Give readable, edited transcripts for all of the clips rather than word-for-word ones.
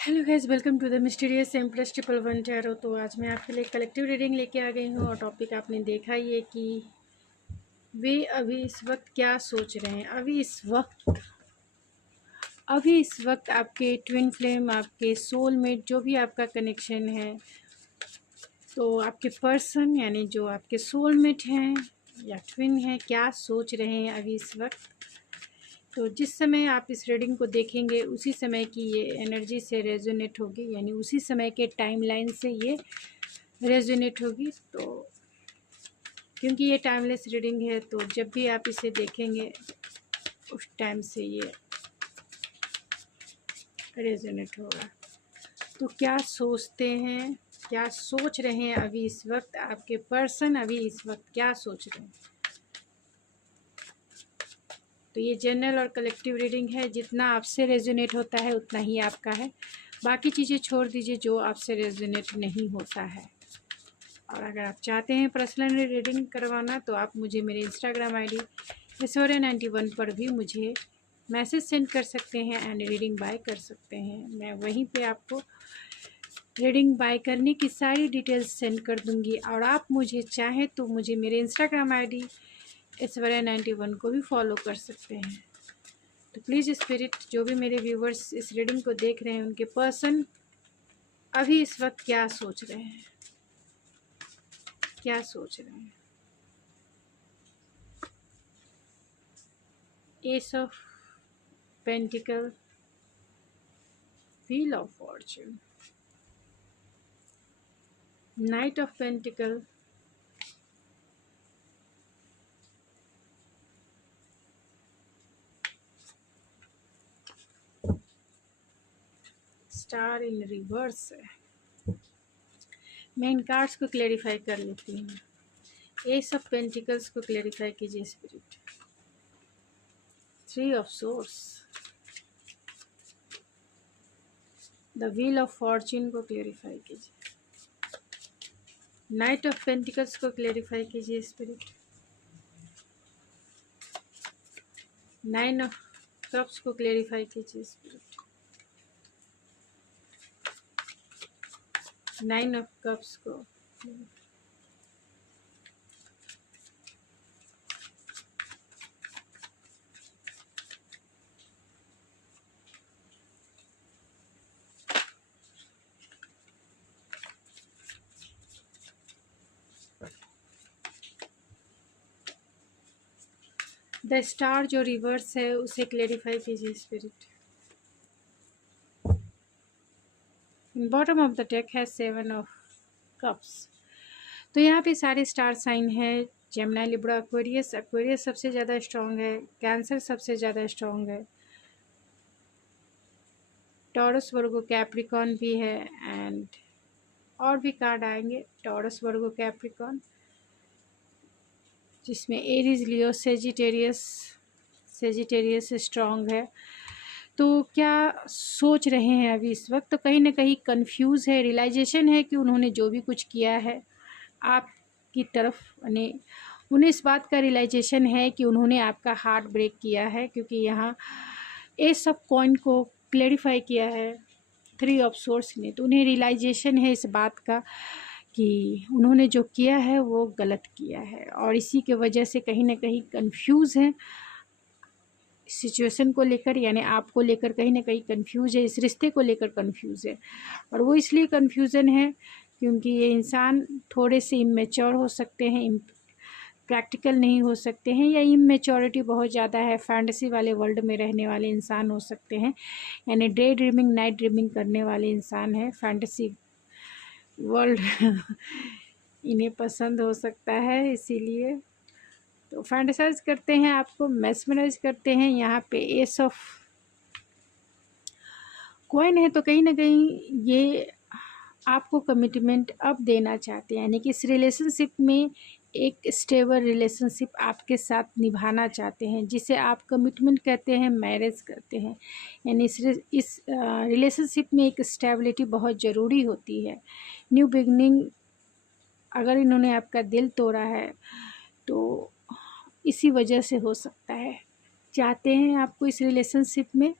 Hello guys, welcome to the mysterious empress 111 tarot. तो आज मैं आपके लिए कलेक्टिव रीडिंग लेके आ गई हूँ और टॉपिक आपने देखा ही है कि वे अभी इस वक्त क्या सोच रहे हैं। अभी इस वक्त आपके ट्विन फ्लेम, आपके सोलमेट, जो भी आपका कनेक्शन है, तो आपके पर्सन यानी जो आपके सोलमेट हैं या ट्विन हैं, क्या सोच रहे हैं अभी इस वक्त। तो जिस समय आप इस रीडिंग को देखेंगे उसी समय की ये एनर्जी से रेजोनेट होगी, यानी उसी समय के टाइमलाइन से ये रेजोनेट होगी। तो क्योंकि ये टाइमलेस रीडिंग है, तो जब भी आप इसे देखेंगे उस टाइम से ये रेजोनेट होगा। तो क्या सोचते हैं, क्या सोच रहे हैं अभी इस वक्त आपके पर्सन, अभी इस वक्त क्या सोच रहे हैं। तो ये जनरल और कलेक्टिव रीडिंग है, जितना आपसे रेजोनेट होता है उतना ही आपका है। बाकी चीज़ें छोड़ दीजिए जो आपसे रेजोनेट नहीं होता है। और अगर आप चाहते हैं पर्सनल रीडिंग करवाना तो आप मुझे मेरे इंस्टाग्राम आईडी ऐश्वर्या91 पर भी मुझे मैसेज सेंड कर सकते हैं एंड रीडिंग बाय कर सकते हैं। मैं वहीं पे आपको रीडिंग बाय करने की सारी डिटेल्स सेंड कर दूंगी। और आप मुझे चाहें तो मुझे मेरे इंस्टाग्राम आईडी ऐश्वर्या91 को भी फॉलो कर सकते हैं। तो प्लीज़ स्पिरिट, जो भी मेरे व्यूवर्स इस रीडिंग को देख रहे हैं, उनके पर्सन अभी इस वक्त क्या सोच रहे हैं, क्या सोच रहे हैं। S of pentacle, wheel of Fortune, night of pentacle, star in reverse है। मैं इन कार्ड्स को क्लेरिफाई कर लेती हूँ। एस ऑफ पेंटिकल्स को क्लेरिफाई कीजिए spirit. Three of source, the wheel of Fortune को क्लेरिफाई कीजिए। नाइट ऑफ पेंटिकल्स को क्लेरिफाई कीजिए स्पिरिट। नाइन ऑफ कप्स को क्लेरिफाई कीजिए स्पिरिट। नाइन ऑफ कप्स को द स्टार जो रिवर्स है उसे क्लेरिफाई कीजिए spirit. Bottom of the deck है सेवन ऑफ कप्स। तो यहाँ पे सारे स्टार साइन है। Gemini, Libra, Aquarius. एक्वेरियस सबसे ज़्यादा स्ट्रॉन्ग है। कैंसर सबसे ज़्यादा स्ट्रॉन्ग है। टॉरस, वर्गो, कैप्रिकॉन भी है एंड और भी कार्ड आएंगे। टॉरस, वर्गो, कैप्रिकॉन, जिसमें एरीज, लियो, सेजिटेरियस स्ट्रॉन्ग है। तो क्या सोच रहे हैं अभी इस वक्त, तो कहीं ना कहीं कंफ्यूज है। रियलाइजेशन है कि उन्होंने जो भी कुछ किया है आपकी तरफ, यानी उन्हें इस बात का रियलाइजेशन है कि उन्होंने आपका हार्ट ब्रेक किया है, क्योंकि यहाँ एस ऑफ कॉइन को क्लेरिफाई किया है थ्री ऑफ सोर्स ने। तो उन्हें रियलाइजेशन है इस बात का कि उन्होंने जो किया है वो गलत किया है, और इसी के वजह से कहीं ना कहीं कंफ्यूज है सिचुएशन को लेकर, यानी आपको लेकर कहीं ना कहीं कंफ्यूज है, इस रिश्ते को लेकर कंफ्यूज है। और वो इसलिए कंफ्यूजन है क्योंकि ये इंसान थोड़े से इमेच्योर हो सकते हैं, प्रैक्टिकल नहीं हो सकते हैं, या इमेच्योरिटी बहुत ज़्यादा है, फैंटेसी वाले वर्ल्ड में रहने वाले इंसान हो सकते हैं, यानी डे ड्रीमिंग, नाइट ड्रीमिंग करने वाले इंसान है। फैंटेसी वर्ल्ड इन्हें पसंद हो सकता है, इसीलिए तो फैंटेसाइज करते हैं, आपको मेस्मराइज करते हैं। यहाँ पे एस ऑफ कॉइन है, तो कहीं ना कहीं ये आपको कमिटमेंट अब देना चाहते हैं, यानी कि इस रिलेशनशिप में एक स्टेबल रिलेशनशिप आपके साथ निभाना चाहते हैं, जिसे आप कमिटमेंट कहते हैं, मैरिज करते हैं। यानी इस रिलेशनशिप में एक स्टेबिलिटी बहुत ज़रूरी होती है। न्यू बिगनिंग, अगर इन्होंने आपका दिल तोड़ा है तो इसी वजह से हो सकता है। चाहते हैं आपको इस रिलेशनशिप में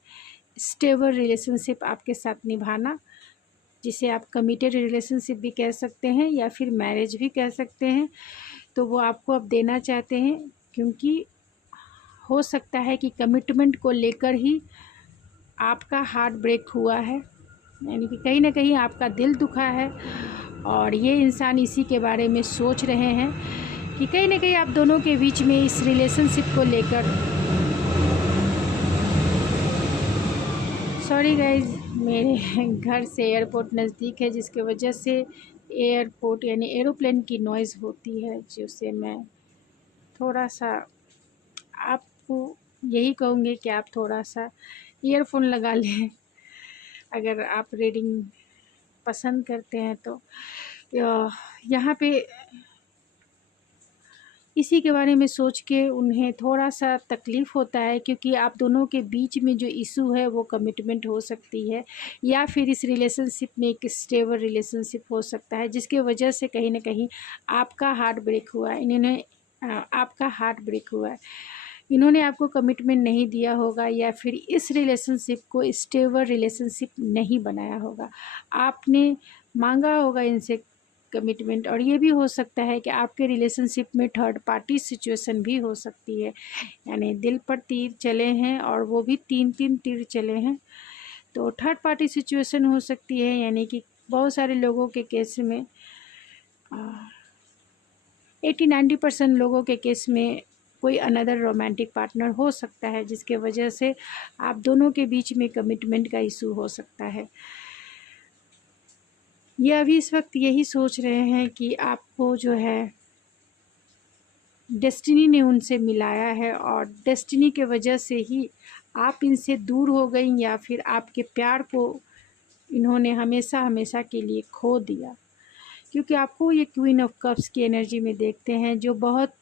स्टेबल रिलेशनशिप आपके साथ निभाना, जिसे आप कमिटेड रिलेशनशिप भी कह सकते हैं या फिर मैरिज भी कह सकते हैं, तो वो आपको अब देना चाहते हैं। क्योंकि हो सकता है कि कमिटमेंट को लेकर ही आपका हार्ट ब्रेक हुआ है, यानी कि कहीं ना कहीं आपका दिल दुखा है और ये इंसान इसी के बारे में सोच रहे हैं कि कहीं ना कहीं आप दोनों के बीच में इस रिलेशनशिप को लेकर, सॉरी गाइज, मेरे घर से एयरपोर्ट नज़दीक है, जिसके वजह से एयरपोर्ट यानी एरोप्लेन की नॉइज़ होती है, जिससे मैं थोड़ा सा आपको यही कहूँगी कि आप थोड़ा सा ईयरफोन लगा लें अगर आप रीडिंग पसंद करते हैं तो। यहाँ पे इसी के बारे में सोच के उन्हें थोड़ा सा तकलीफ़ होता है, क्योंकि आप दोनों के बीच में जो इशू है वो कमिटमेंट हो सकती है या फिर इस रिलेशनशिप में एक स्टेबल रिलेशनशिप हो सकता है, जिसके वजह से कहीं ना कहीं आपका हार्ट ब्रेक हुआ है। आपका हार्ट ब्रेक हुआ है, इन्होंने आपको कमिटमेंट नहीं दिया होगा या फिर इस रिलेशनशिप को स्टेबल रिलेशनशिप नहीं बनाया होगा। आपने मांगा होगा इनसे कमिटमेंट, और ये भी हो सकता है कि आपके रिलेशनशिप में थर्ड पार्टी सिचुएशन भी हो सकती है, यानी दिल पर तीर चले हैं और वो भी 3-3 तीर चले हैं, तो थर्ड पार्टी सिचुएशन हो सकती है। यानी कि बहुत सारे लोगों के केस में 80-90% लोगों के केस में कोई अनदर रोमांटिक पार्टनर हो सकता है, जिसके वजह से आप दोनों के बीच में कमिटमेंट का इशू हो सकता है। ये अभी इस वक्त यही सोच रहे हैं कि आपको जो है डेस्टिनी ने उनसे मिलाया है और डेस्टिनी के वजह से ही आप इनसे दूर हो गई, या फिर आपके प्यार को इन्होंने हमेशा हमेशा के लिए खो दिया। क्योंकि आपको ये क्वीन ऑफ कप्स की एनर्जी में देखते हैं, जो बहुत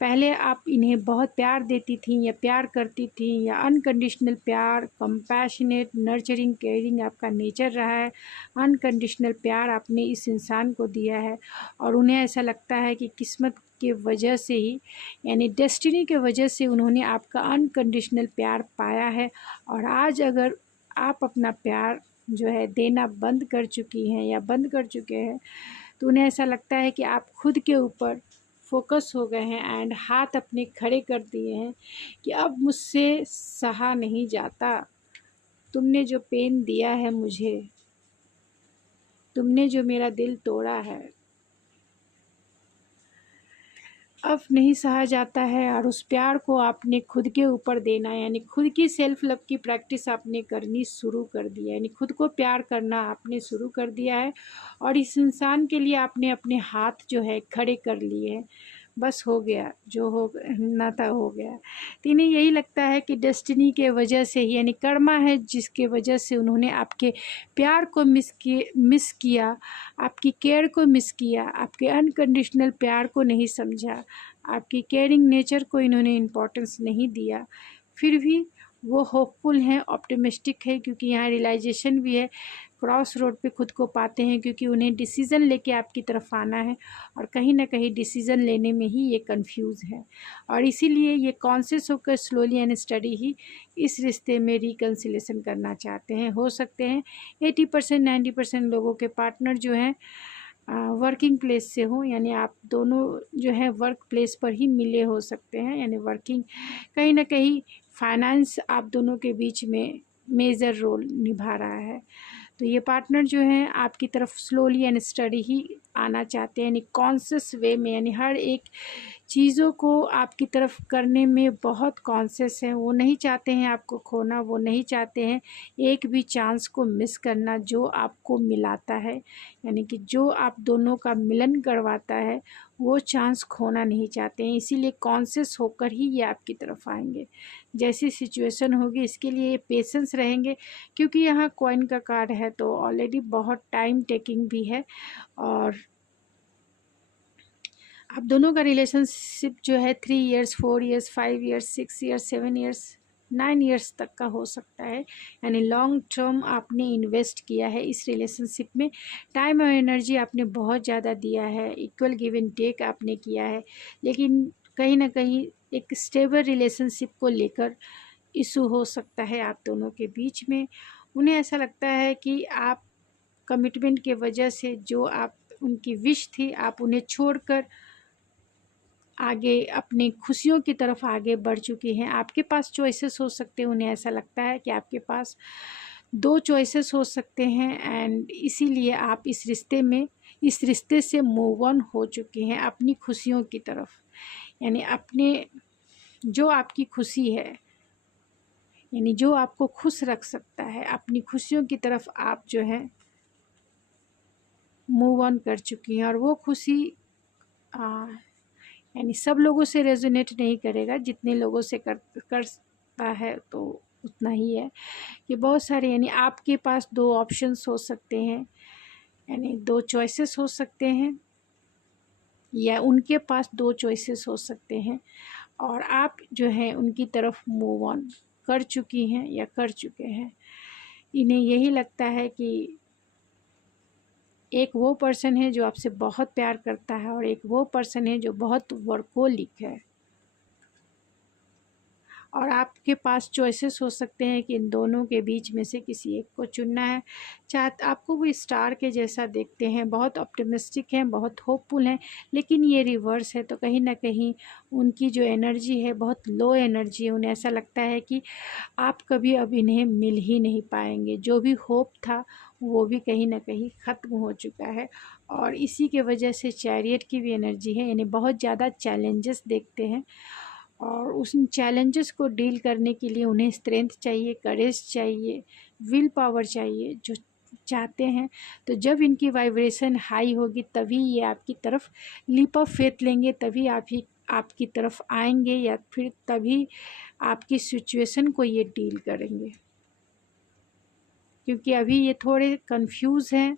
पहले आप इन्हें बहुत प्यार देती थी या प्यार करती थी, या अनकंडीशनल प्यार, कंपैशनेट, नर्चरिंग, केयरिंग आपका नेचर रहा है। अनकंडीशनल प्यार आपने इस इंसान को दिया है और उन्हें ऐसा लगता है कि किस्मत के वजह से ही, यानी डेस्टिनी के वजह से उन्होंने आपका अनकंडीशनल प्यार पाया है। और आज अगर आप अपना प्यार जो है देना बंद कर चुकी हैं या बंद कर चुके हैं, तो उन्हें ऐसा लगता है कि आप खुद के ऊपर फोकस हो गए हैं एंड हाथ अपने खड़े कर दिए हैं कि अब मुझसे सहा नहीं जाता। तुमने जो पेन दिया है मुझे, तुमने जो मेरा दिल तोड़ा है, अब नहीं सहा जाता है। और उस प्यार को आपने खुद के ऊपर देना, यानी खुद की सेल्फ लव की प्रैक्टिस आपने करनी शुरू कर दी है, यानी खुद को प्यार करना आपने शुरू कर दिया है और इस इंसान के लिए आपने अपने हाथ जो है खड़े कर लिए हैं। बस हो गया, जो हो ना था हो गया। तो इन्हें यही लगता है कि डेस्टिनी के वजह से ही, यानी कर्मा है जिसके वजह से उन्होंने आपके प्यार को मिस किया, आपकी केयर को मिस किया, आपके अनकंडीशनल प्यार को नहीं समझा, आपकी केयरिंग नेचर को इन्होंने इम्पोर्टेंस नहीं दिया। फिर भी वो होपफुल हैं, ऑप्टिमिस्टिक है, क्योंकि यहाँ रियलाइजेशन भी है। क्रॉस रोड पे खुद को पाते हैं, क्योंकि उन्हें डिसीज़न लेके आपकी तरफ आना है और कहीं ना कहीं डिसीज़न लेने में ही ये कंफ्यूज है, और इसीलिए ये कॉन्शियस होकर स्लोली एंड स्टडी ही इस रिश्ते में रिकन्सिलेशन करना चाहते हैं। हो सकते हैं 80% 90% लोगों के पार्टनर जो हैं वर्किंग प्लेस से हो, यानी आप दोनों जो है वर्क प्लेस पर ही मिले हो सकते हैं, यानी वर्किंग, कहीं ना कहीं फाइनेंस आप दोनों के बीच में मेजर रोल निभा रहा है। तो ये पार्टनर जो हैं आपकी तरफ स्लोली एंड स्टडी ही आना चाहते हैं, यानी कॉन्शियस वे में, यानी हर एक चीज़ों को आपकी तरफ करने में बहुत कॉन्शियस हैं। वो नहीं चाहते हैं आपको खोना, वो नहीं चाहते हैं एक भी चांस को मिस करना जो आपको मिलाता है, यानी कि जो आप दोनों का मिलन करवाता है वो चांस खोना नहीं चाहते हैं। इसीलिए कॉन्शियस होकर ही ये आपकी तरफ आएंगे। जैसी सिचुएशन होगी इसके लिए ये पेशेंस रहेंगे, क्योंकि यहाँ कॉइन का कार्ड है तो ऑलरेडी बहुत टाइम टेकिंग भी है। और आप दोनों का रिलेशनशिप जो है 3 years, 4 years, 5 years, 6 years, 7 years, 9 years तक का हो सकता है, यानी लॉन्ग टर्म आपने इन्वेस्ट किया है इस रिलेशनशिप में। टाइम और एनर्जी आपने बहुत ज़्यादा दिया है, इक्वल गिव एंड टेक आपने किया है, लेकिन कहीं ना कहीं एक स्टेबल रिलेशनशिप को लेकर इशू हो सकता है आप दोनों के बीच में। उन्हें ऐसा लगता है कि आप कमिटमेंट के वजह से जो आप उनकी विश थी आप उन्हें छोड़कर आगे अपनी खुशियों की तरफ आगे बढ़ चुकी हैं। आपके पास चॉइसेस हो सकते हैं, उन्हें ऐसा लगता है कि आपके पास 2 चॉइसेस हो सकते हैं एंड इसीलिए आप इस रिश्ते से मूव ऑन हो चुके हैं अपनी खुशियों की तरफ। यानी अपने जो आपकी खुशी है, यानी जो आपको खुश रख सकता है, अपनी खुशियों की तरफ आप जो है मूव ऑन कर चुकी हैं। और वो खुशी यानी सब लोगों से रेजोनेट नहीं करेगा, जितने लोगों से करता है तो उतना ही है कि बहुत सारे, यानी आपके पास 2 ऑप्शंस हो सकते हैं, यानी 2 चॉइसेस हो सकते हैं या उनके पास 2 चॉइसेस हो सकते हैं और आप जो है उनकी तरफ मूव ऑन कर चुकी हैं या कर चुके हैं। इन्हें यही लगता है कि एक वो पर्सन है जो आपसे बहुत प्यार करता है और एक वो पर्सन है जो बहुत वर्कोलिक है। और आपके पास चॉइसेस हो सकते हैं कि इन दोनों के बीच में से किसी एक को चुनना है। आपको वो स्टार के जैसा देखते हैं, बहुत ऑप्टिमिस्टिक हैं, बहुत होपफुल हैं, लेकिन ये रिवर्स है। तो कहीं ना कहीं उनकी जो एनर्जी है बहुत लो एनर्जी है। उन्हें ऐसा लगता है कि आप कभी अब इन्हें मिल ही नहीं पाएंगे। जो भी होप था वो भी कहीं ना कहीं ख़त्म हो चुका है और इसी के वजह से चैरियट की भी एनर्जी है, यानी बहुत ज़्यादा चैलेंजेस देखते हैं और उस चैलेंजेस को डील करने के लिए उन्हें स्ट्रेंथ चाहिए, करेज चाहिए, विल पावर चाहिए जो चाहते हैं। तो जब इनकी वाइब्रेशन हाई होगी तभी ये आपकी तरफ लीप ऑफ फेथ लेंगे, तभी आपकी तरफ आएंगे या फिर तभी आपकी सिचुएशन को ये डील करेंगे, क्योंकि अभी ये थोड़े कंफ्यूज हैं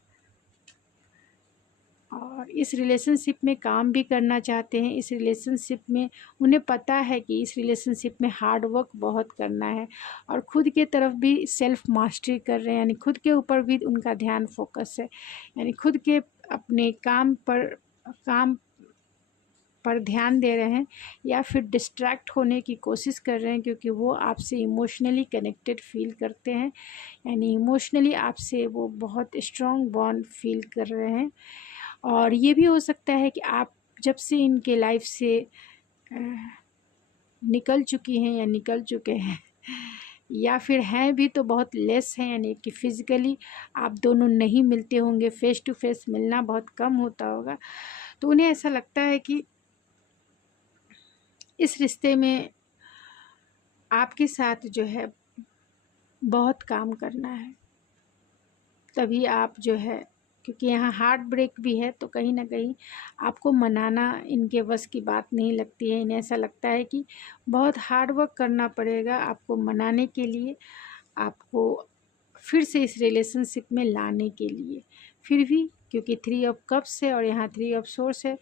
और इस रिलेशनशिप में काम भी करना चाहते हैं। इस रिलेशनशिप में उन्हें पता है कि इस रिलेशनशिप में हार्ड वर्क बहुत करना है और ख़ुद के तरफ भी सेल्फ मास्टरी कर रहे हैं, यानी खुद के ऊपर भी उनका ध्यान फोकस है, यानी खुद के अपने काम पर ध्यान दे रहे हैं या फिर डिस्ट्रैक्ट होने की कोशिश कर रहे हैं, क्योंकि वो आपसे इमोशनली कनेक्टेड फील करते हैं, यानी इमोशनली आपसे वो बहुत स्ट्रॉन्ग बॉन्ड फील कर रहे हैं। और ये भी हो सकता है कि आप जब से इनके लाइफ से निकल चुकी हैं या निकल चुके हैं या फिर हैं भी तो बहुत लेस हैं, यानी कि फ़िज़िकली आप दोनों नहीं मिलते होंगे, फ़ेस टू फेस मिलना बहुत कम होता होगा। तो उन्हें ऐसा लगता है कि इस रिश्ते में आपके साथ जो है बहुत काम करना है, तभी आप जो है, क्योंकि यहाँ हार्ट ब्रेक भी है तो कहीं ना कहीं आपको मनाना इनके बस की बात नहीं लगती है। इन्हें ऐसा लगता है कि बहुत हार्ड वर्क करना पड़ेगा आपको मनाने के लिए, आपको फिर से इस रिलेशनशिप में लाने के लिए। फिर भी क्योंकि 3 ऑफ कप्स है और यहाँ 3 ऑफ सोर्स है,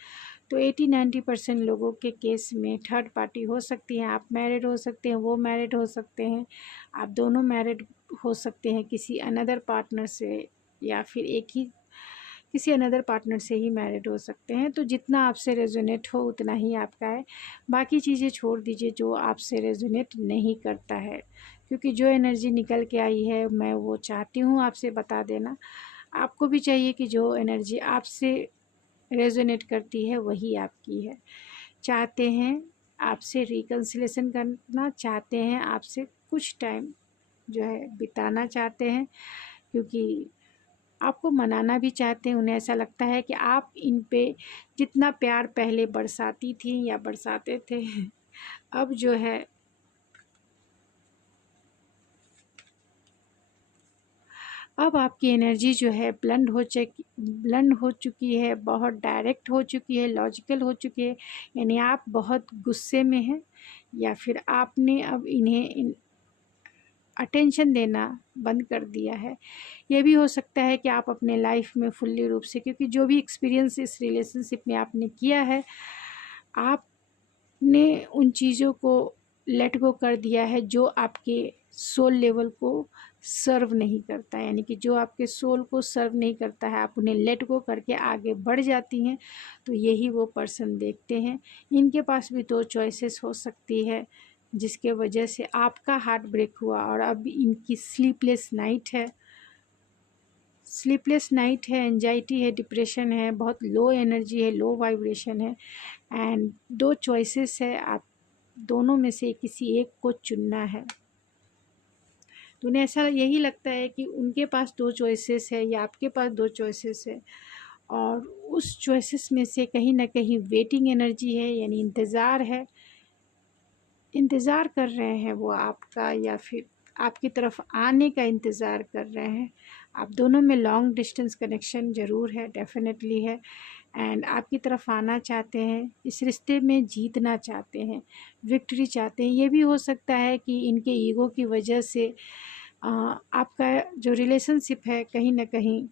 तो 80-90% लोगों के केस में थर्ड पार्टी हो सकती है। आप मैरिड हो सकते हैं, वो मैरिड हो सकते हैं, आप दोनों मैरिड हो सकते हैं किसी अनदर पार्टनर से या फिर एक ही किसी अनदर पार्टनर से ही मैरिड हो सकते हैं। तो जितना आपसे रेजोनेट हो उतना ही आपका है, बाकी चीज़ें छोड़ दीजिए जो आपसे रेजोनेट नहीं करता है, क्योंकि जो एनर्जी निकल के आई है मैं वो चाहती हूँ आपसे बता देना। आपको भी चाहिए कि जो एनर्जी आपसे रेजोनेट करती है वही आपकी है। चाहते हैं आपसे रिकन्सिलेशन करना, चाहते हैं आपसे कुछ टाइम जो है बिताना चाहते हैं, क्योंकि आपको मनाना भी चाहते हैं। उन्हें ऐसा लगता है कि आप इन पे जितना प्यार पहले बरसाती थी या बरसाते थे अब जो है अब आपकी एनर्जी जो है ब्लंड हो चुकी है, बहुत डायरेक्ट हो चुकी है, लॉजिकल हो चुकी है, यानी आप बहुत गुस्से में हैं या फिर आपने अब इन्हें अटेंशन देना बंद कर दिया है। ये भी हो सकता है कि आप अपने लाइफ में फुल्ली रूप से, क्योंकि जो भी एक्सपीरियंस इस रिलेशनशिप में आपने किया है, आपने उन चीज़ों को लेट गो कर दिया है जो आपके सोल लेवल को सर्व नहीं करता है, यानी कि जो आपके सोल को सर्व नहीं करता है आप उन्हें लेट गो करके आगे बढ़ जाती हैं। तो यही वो पर्सन देखते हैं। इनके पास भी 2 चॉइसेस हो सकती है, जिसके वजह से आपका हार्ट ब्रेक हुआ और अब इनकी स्लीपलेस नाइट है, एंजाइटी है, डिप्रेशन है, बहुत लो एनर्जी है, लो वाइब्रेशन है। एंड दो चॉइसेस है, आप दोनों में से किसी एक को चुनना है। तो उन्हें ऐसा यही लगता है कि उनके पास दो चॉइसेस है या आपके पास दो चॉइसेस है, और उस चॉइसेस में से कहीं ना कहीं वेटिंग एनर्जी है, यानी इंतज़ार है, इंतज़ार कर रहे हैं वो आपका, या फिर आपकी तरफ आने का इंतज़ार कर रहे हैं। आप दोनों में लॉन्ग डिस्टेंस कनेक्शन ज़रूर है, डेफिनेटली है। एंड आपकी तरफ आना चाहते हैं, इस रिश्ते में जीतना चाहते हैं, विक्ट्री चाहते हैं। ये भी हो सकता है कि इनके ईगो की वजह से आपका जो रिलेशनशिप है कहीं ना कहीं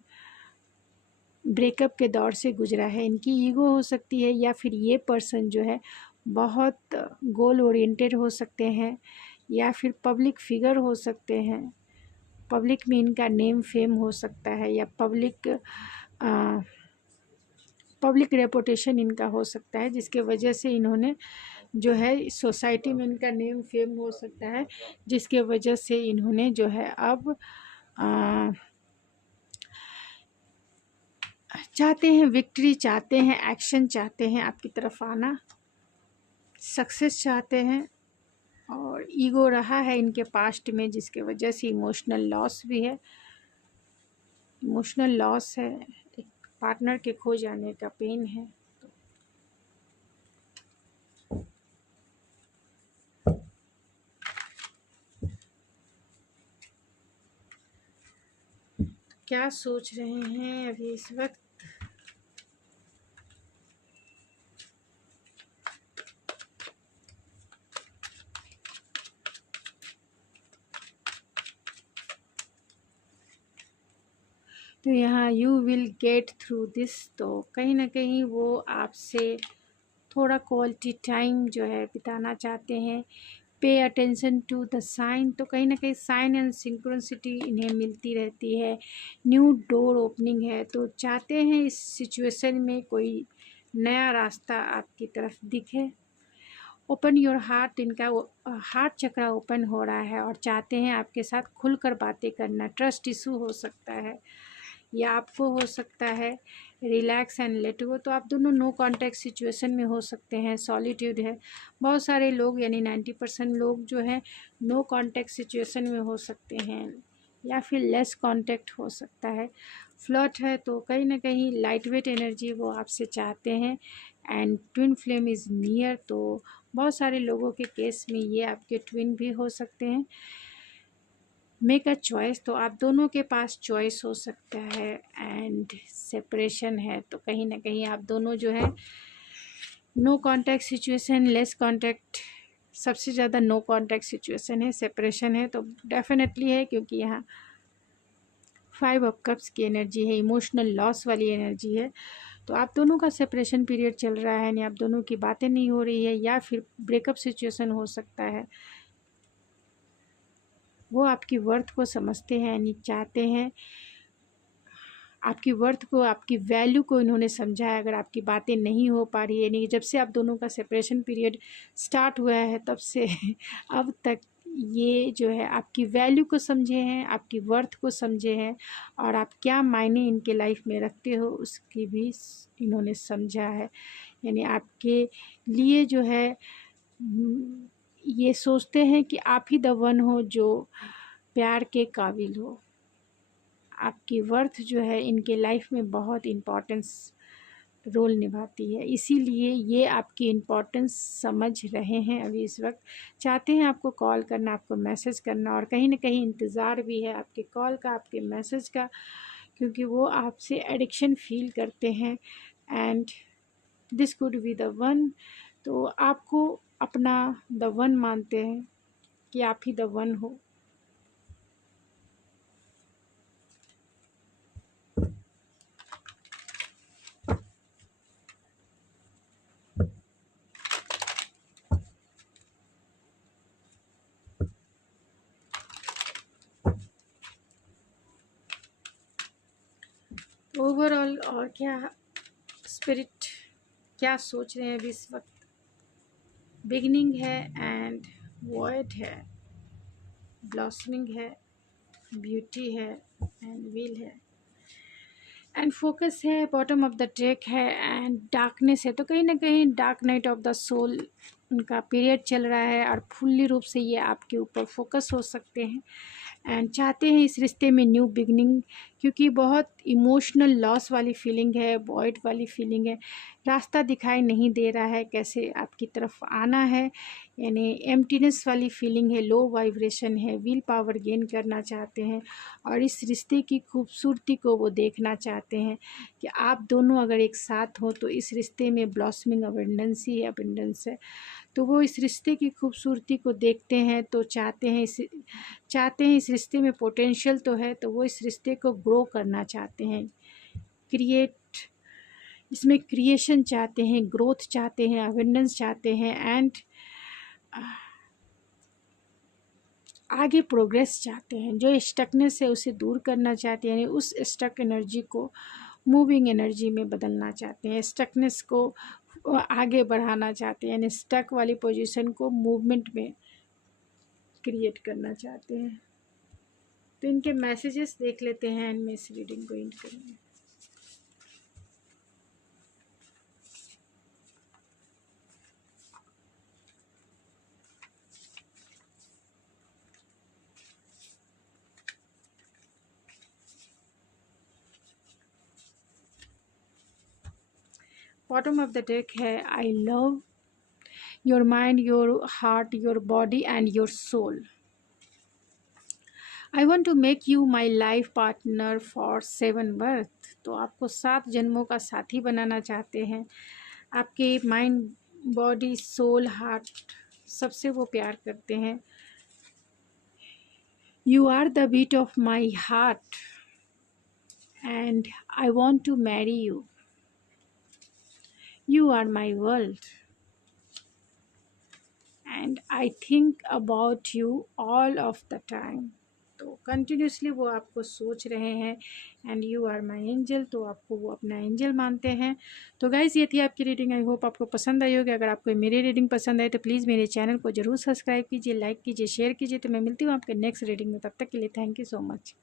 ब्रेकअप के दौर से गुजरा है। इनकी ईगो हो सकती है, या फिर ये पर्सन जो है बहुत गोल ओरिएंटेड हो सकते हैं, या फिर पब्लिक फिगर हो सकते हैं, पब्लिक में इनका नेम फेम हो सकता है, या पब्लिक रेपुटेशन इनका हो सकता है, जिसके वजह से इन्होंने जो है सोसाइटी में इनका नेम फेम हो सकता है, जिसके वजह से इन्होंने जो है अब चाहते हैं विक्ट्री, चाहते हैं एक्शन, चाहते हैं आपकी तरफ आना, सक्सेस चाहते हैं। और ईगो रहा है इनके पास्ट में, जिसके वजह से इमोशनल लॉस भी है, इमोशनल लॉस है, एक पार्टनर के खो जाने का पेन है। क्या सोच रहे हैं अभी इस वक्त? तो यहाँ you will get through this, तो कहीं ना कहीं वो आपसे थोड़ा क्वालिटी टाइम जो है बिताना चाहते हैं। Pay attention to the sign, तो कहीं ना कहीं साइन एंड सिंक्रोनिसिटी इन्हें मिलती रहती है, न्यू डोर ओपनिंग है। तो चाहते हैं इस सिचुएशन में कोई नया रास्ता आपकी तरफ दिखे। ओपन योर हार्ट, इनका हार्ट चक्रा ओपन हो रहा है और चाहते हैं आपके साथ खुलकर बातें करना। ट्रस्ट इशू हो सकता है, या आपको हो सकता है रिलैक्स एंड लेट गो। तो आप दोनों नो कांटेक्ट सिचुएशन में हो सकते हैं, सॉलिट्यूड है। बहुत सारे लोग यानी 90% लोग जो हैं नो कांटेक्ट सिचुएशन में हो सकते हैं, या फिर लेस कांटेक्ट हो सकता है। फ्लर्ट है, तो कहीं ना कहीं लाइट वेट एनर्जी वो आपसे चाहते हैं। And twin flame is near, तो बहुत सारे लोगों के केस में ये आपके ट्विन भी हो सकते हैं। मेक अ चॉइस, तो आप दोनों के पास चॉइस हो सकता है। एंड सेपरेशन है, तो कहीं ना कहीं आप दोनों जो है no contact situation, less contact, सबसे ज़्यादा नो कांटेक्ट सिचुएशन है, सेपरेशन है, तो डेफिनेटली है, क्योंकि यहाँ 5 ऑफ कप्स की एनर्जी है, इमोशनल लॉस वाली एनर्जी है। तो आप दोनों का सेपरेशन पीरियड चल रहा है, यानी आप दोनों की बातें नहीं हो रही है, या फिर ब्रेकअप सिचुएशन हो सकता है। वो आपकी वर्थ को समझते हैं, यानी चाहते हैं आपकी वर्थ को, आपकी वैल्यू को इन्होंने समझा है। अगर आपकी बातें नहीं हो पा रही है, यानी कि जब से आप दोनों का सेपरेशन पीरियड स्टार्ट हुआ है तब से अब तक ये जो है आपकी वैल्यू को समझे हैं, आपकी वर्थ को समझे हैं, और आप क्या मायने इनके लाइफ में रखते हो उसकी भी इन्होंने समझा है। यानी आपके लिए जो है ये सोचते हैं कि आप ही द वन हो जो प्यार के काबिल हो। आपकी वर्थ जो है इनके लाइफ में बहुत इम्पोर्टेंस रोल निभाती है, इसीलिए ये आपकी इम्पोर्टेंस समझ रहे हैं अभी इस वक्त। चाहते हैं आपको कॉल करना, आपको मैसेज करना, और कहीं ना कहीं इंतज़ार भी है आपके कॉल का, आपके मैसेज का, क्योंकि वो आपसे एडिक्शन फील करते हैं। And this could be the one, तो आपको अपना द वन मानते हैं कि आप ही द वन हो। ओवरऑल और क्या स्पिरिट क्या सोच रहे हैं अभी इस वक्त? बिगिनिंग है एंड वॉइड है, ब्लॉसमिंग है, ब्यूटी है एंड व्हील है एंड फोकस है, बॉटम ऑफ द डेक है एंड डार्कनेस है। तो कहीं ना कहीं dark night of the soul उनका पीरियड चल रहा है और फुल्ली रूप से ये आपके ऊपर फोकस हो सकते हैं एंड चाहते हैं इस रिश्ते में न्यू बिगनिंग, क्योंकि बहुत इमोशनल लॉस वाली फीलिंग है, वॉइड वाली फीलिंग है। रास्ता दिखाई नहीं दे रहा है कैसे आपकी तरफ आना है, यानी एम्प्टीनेस वाली फीलिंग है, लो वाइब्रेशन है, विल पावर गेन करना चाहते हैं और इस रिश्ते की खूबसूरती को वो देखना चाहते हैं कि आप दोनों अगर एक साथ हो तो इस रिश्ते में ब्लॉसमिंग अबंडेंस ही अबंडेंस है। तो वो इस रिश्ते की खूबसूरती को देखते हैं तो चाहते हैं इस रिश्ते में पोटेंशियल तो है, तो वो इस रिश्ते को ग्रो करना चाहते हैं, इसमें क्रिएशन चाहते हैं, ग्रोथ चाहते हैं, अबंडेंस चाहते हैं एंड आगे प्रोग्रेस चाहते हैं। जो स्टकनेस है उसे दूर करना चाहते हैं, यानी उस स्टक एनर्जी को मूविंग एनर्जी में बदलना चाहते हैं, स्टकनेस को आगे बढ़ाना चाहते हैं, यानी स्टक वाली पोजीशन को मूवमेंट में क्रिएट करना चाहते हैं। तो इनके मैसेजेस देख लेते हैं एंड मैं इस रीडिंग को एंड करूँगी। बॉटम ऑफ द डेक है I love your mind, your heart, your body and your soul. I want to make you my life partner for 7 birth. तो आपको 7 जन्मों का साथी बनाना चाहते हैं। आपके माइंड, बॉडी, सोल, हार्ट सबसे वो प्यार करते हैं। You are the beat of my heart and I want to marry you. You are my world and I think about you all of the time। तो कंटिन्यूसली वो आपको सोच रहे हैं and you are my angel, तो आपको वो अपना एंजल मानते हैं। तो गाइज़ ये थी आपकी रीडिंग, आई होप आपको पसंद आई होगी। अगर आपको मेरी रीडिंग पसंद आई तो प्लीज़ मेरे चैनल को ज़रूर सब्सक्राइब कीजिए, लाइक कीजिए, शेयर कीजिए। तो मैं मिलती हूँ आपके नेक्स्ट रीडिंग में, तब तक के लिए थैंक यू सो मच।